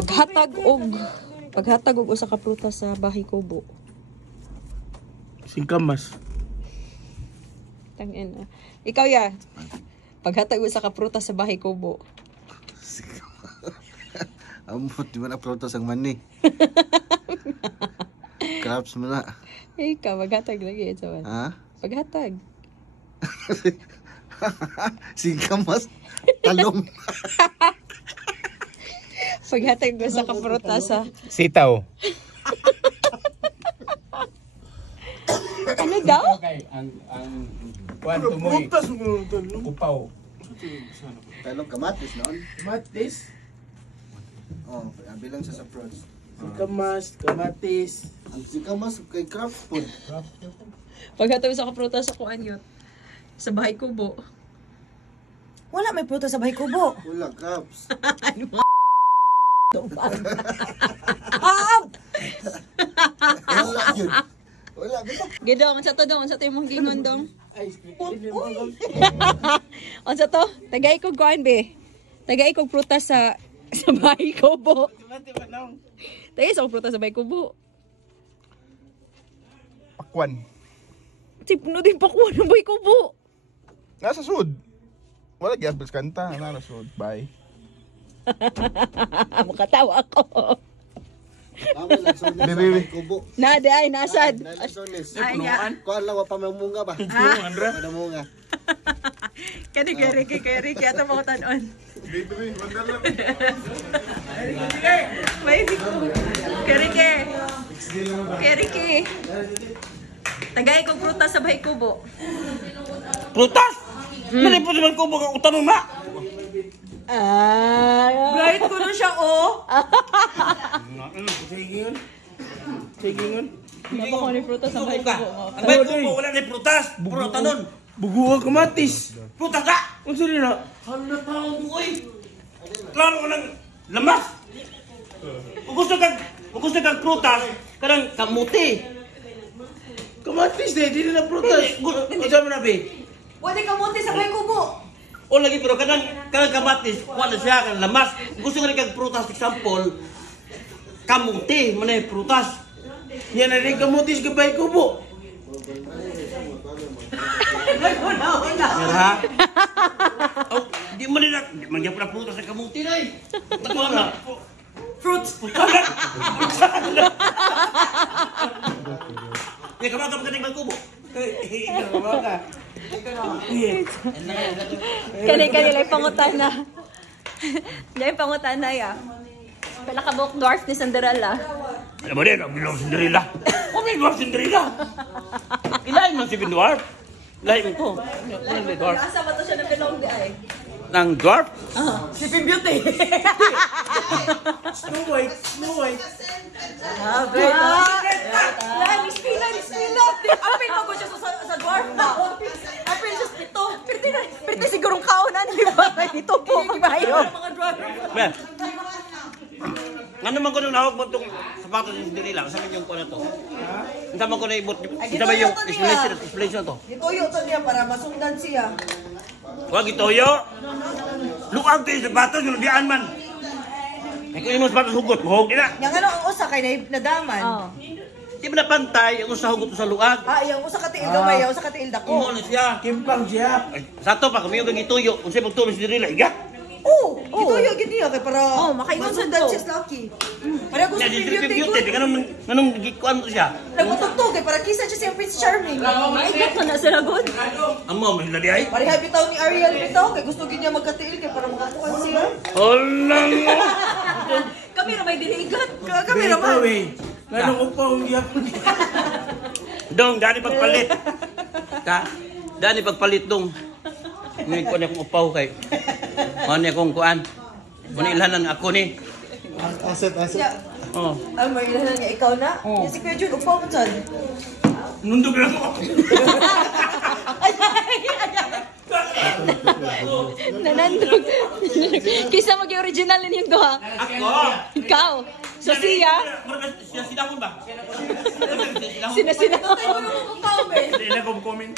Paghatag og usa ka prutas sa bahay kubo. Singkamas. Tangin. Ikaw ya. Paghatag usa ka prutas sa bahay kubo. Amot di man na prutas ang mani. Crabs mo na. Ikaw paghatag lagi sa man. Ha? Paghatag. Singkamas. Talong. Paghatag usa ka prutas sa Sitaw. ano daw? Okay, ang kwanto mo upaw. Talong kamatis noon. Kamatis, Oh, bilang sa fruits. singkamas, kamatis. Ang singkamas kay crabs po. Paghatag usa ka prutas sa kuan yun. Sa bahay kubo. Wala may prutas sa bahay kubo. Wala crabs. Wala yun. Wala bitaw. Gidong, unsa to dong? Unsa to imong gingon dong? Unsa to? Tagay kog kuan be. Tagay kog prutas sa bahay kubo. Tagay sa prutas sa bahay kubo. Pakwan. Tipno din pakuha ng bahay kubo. Nasa sud. Wala gyapos kanta, nasa sud. Bye. Makatawa ako. Amo lang sones. Bibi. Kubo. Nade ay nasad. Nala sones. Ay ya. Kuan lang wa pa mamunga ba? Ada munga. Kani kay Ricky ato mo tanon. Bibi, wala lang. May ko. Kay Ricky. Tagay kog prutas sa bahay kubo. Prutas? Mali po naman ko baka utanong na. Bright ko na siya, oh. Sige ngon. Hindi ko ni prutas sa bahay kubo. Ang bahay ko wala na prutas. Puro tanon. Buguha kamatis. Prutas ka! Unsa rin na? Hala taong mo eh. Klaro ko ng lamas. Kung gusto kang prutas, karang kamuti. Kamatis di na prutas. Unsa mo na be? Pwede kamuti sa bahay kubo. O lagi pero kanang kamatis, kuha na siya, kanang lamas. Gusto nga rin kang prutas, example, kamuti, manay prutas. Yan na rin kamutis ka bahay kubo. Yan ha? Oh, di man nila, di man niya pala prutas sa kamuti na eh. Tako na. Fruits. Yan, kamagam ka ng kubo. Ikaw, kamaga. Kani lay pangutana. Lay pangutana ya. Pala ka buhok dwarf ni Cinderella. Alam mo rin, ang bilong Cinderella. Oh, may dwarf Cinderella. Ilahin mo si dwarf. Ilahin mo ko. Walang may dwarf. Asa ba to siya na bilong di ay? Nang dwarf? Sleeping Beauty. Snow White. Miss Pila. Apil pa ko siya sa dwarf na. Apil siya ito. Pwede sigurong kaunan. Di ba? Ito po. Kibayo. Mga dwarf. Ben. Ano man ko nung nahawag mo itong sapatos ni Cinderella? Saan yung ko na to? Saan man ko na ibot? Saan ba yung explanation to? Ituyo to niya para masundan siya. Huwag itoyo. Lukag tayo sapatos, yung diyan man. Ay kung yung sapatos hugot, huwag na. Yang ano ang usa kay nadaman. Di ba napantay ang usa hugot sa luag? Yang usa ka tiil gamay, yang usa ka tiil dako. Kumo na siya. Kimpang siya. Ay, sa to pa, kami yung gagituyo. Kung siya magtulong si Cinderella, iga. Oh, ituyo gid niya kay para makaingon sa masundan to. siya Lucky. Para gusto Hindi, ni hindi, beauty beauty. Di ka nung gikuan mo siya. Nagmutugtog kay para kisa siya Prince Charming. Maigat ko na sila good. Amo, may hilali ay. Pareha bitaw ni Ariel bitaw kay gusto gid niya magkatiil kay para makakuan siya. Holang mo. Kami na may diligat. Kami naman. Ganong upaw ang gyapon. Dong, dani pagpalit. Ta, dani pagpalit dong. Ngayon ko na akong upaw kay. Ano akong kuan. Manilanan ako ni. Aset. Oh. Ang may ilahan niya ikaw na. Yung si Kuya Jun upaw mo dyan. Nundog na ako. Nanandog. Kisa mag-original din yung duha. Ako. Ikaw. So siya. Siya sinakon ba? Sina. Hindi na ko comment.